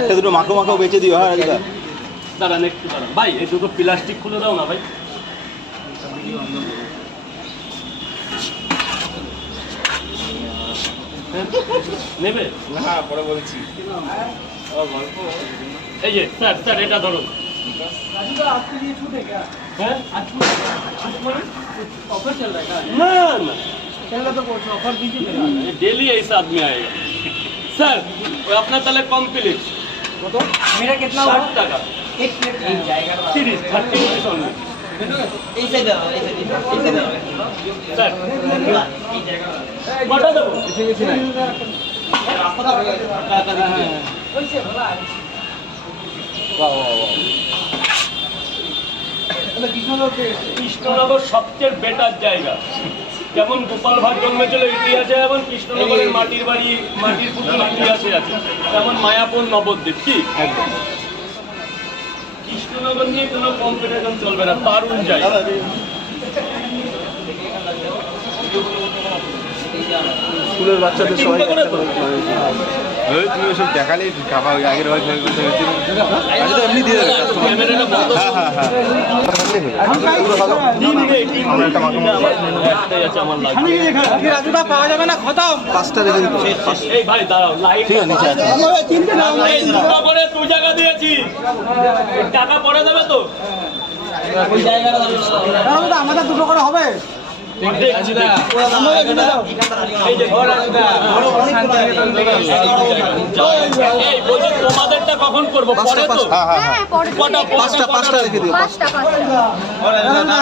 একটা দুটো মাখো মাখো বেচে দিও। হ্যাঁ দাঁড়ান একটু দাঁড়ান ভাই, এই দুটো প্লাস্টিক খুলে দাও না ভাই। নেবে না পরে বলছি। এই যে স্যার স্যার এটা ধরুন। হ্যাঁ না না डेली ऐसा आदमी आएगा सर। अपना ताले कम्प्लीट मेरा कितना 60 টাকা एक प्लेट 30 30 रुपीस ओनली ऐसे दो सर बता दो কৃষ্ণনগর সবচেয়ে বেটার জায়গা। যেমন গোপাল ভাট জন্মেছিল ইতিহাসে, এবং কৃষ্ণনগরের মাটির বাড়ি মাটির পুতুল ইতিহাসে আছে, তেমন মায়াপুর নবদ্বীপ। কি একদম কৃষ্ণনগর নিয়ে কোনো কম্পিটিশন চলবে না, দারুণ জায়গা। স্কুলের বাচ্চাদের সবাই তুমি ওসব দেখালেই খাওয়া আগের বার করতে হয়েছিল। আচ্ছা এমনি দিয়ে দেবে। হ্যাঁ হ্যাঁ হ্যাঁ রাজুটা পাওয়া যাবে না, খতম। 5টা রেখে দিতে। এই ভাই দাঁড়াও, লাইট ঠিক আছে, নিচে আছে। করে 2 টাকা দিয়েছি, টাকা পরে দেবে তো। আমাদের দুটো করে হবে। দেখছি এই বলছি তোমাদেরটা কখন করবো? পরে তো। কটা? 5টা রেখে দিও।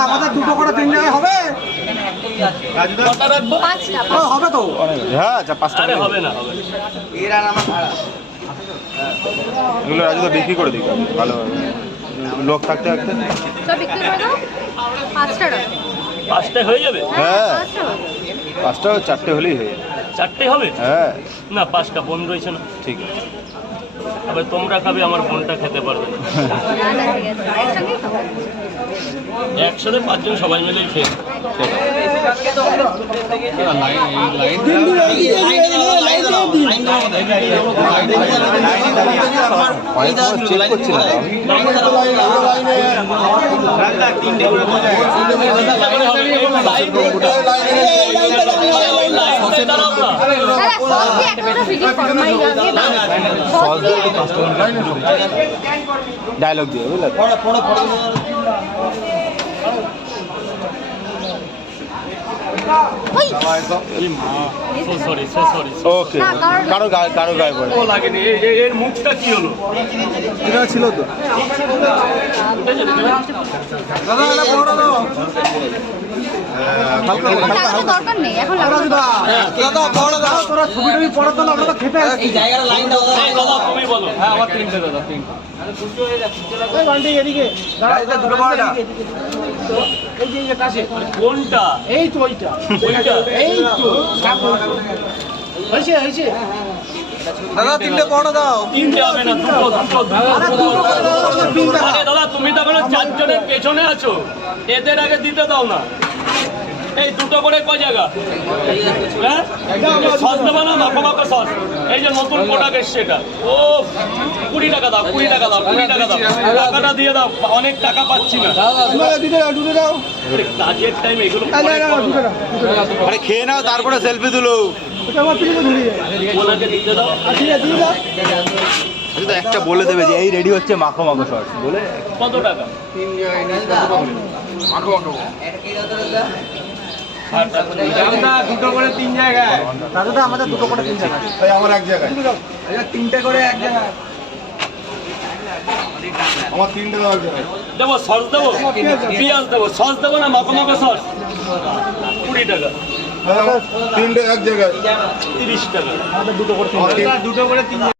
আমাদের দুটো করে 3 জায়গায় হবে। কটা রাখবো? হবে তো। হ্যাঁ আচ্ছা 5টা আরে হবে না, হবে না। এগুলো রাজু তো বিক্রি করে দিই ভালো লোক থাকতে থাকতে। সব বিক্রি করে দাও। 5 টাকা। 5টায় হয়ে যাবে? হ্যাঁ 5 টাকা। 5টা 4টে হলেই হয়ে যাবে। 4টে হবে হ্যাঁ না, 5টা বোন রয়েছে না। ঠিক আছে। আবার তোমরা খাবে, আমার বোনটা খেতে পারবে না। না না ঠিক আছে, একসঙ্গেই খাবো। একসাথে 5 জন সবাই মিলেই খেয়ে। চেক করছিলাম ডায়লগ দিয়ে বুঝলেন। সরি ওকে কারো গায়ে পড়ে ও লাগেনি। এর মুখটা কি হলো? এটা ছিল তো দরকার নেই এখন লাগাতে। তোরা ছবি টবি পড়াতো না, আমরা তো খেতে আসছি। এই দাদা তুমি বলো। হ্যাঁ আমার 3টে দাদা, 3টে। এদিকে এই যে কাছে কোনটা? এই তো ওইটা ওইটা? এই তো হয়েছে দাদা 3টে বড় দাও। 3টে হবে না, দুটো। আরে দাদা তুমি তো এখন 4 জনের পেছনে আছো, এদের আগে দিতে দাও না। এই দুটো করে কয় জায়গা? হ্যাঁ সস দেবো না, মাখো মাখো সস। এই যে নতুন প্রোডাক্ট এসছে এটা। ও 20 টাকা দাও, 20 টাকা দাও, 20 টাকা দাও। টাকাটা দিয়ে দাও, অনেক টাকা পাচ্ছি না। কাজের টাইম এগুলো আরে খেয়ে নাও তারপরে সেলফি তুলো। ওনাকে দিতে দাও। তো একটা বলে দেবে যে এই রেডি হচ্ছে মাখো মাখো শর্টস বলে। কত টাকা? দুটো করে 3 জায়গায়। দাদা আমাদের দুটো করে 3 জায়গায়। তাই আমার এক জায়গায়। 3টে করে এক জায়গায়। আমার 3টে দেওয়ার জায়গায়। দেবো সস দেবো, পেঁয়াজ দেবো, সস দেবো না মাখো মাখো সস? 20 টাকা। 3টে এক জায়গায়। 30 টাকা। আমাদের দুটো করে 3 জায়গায়।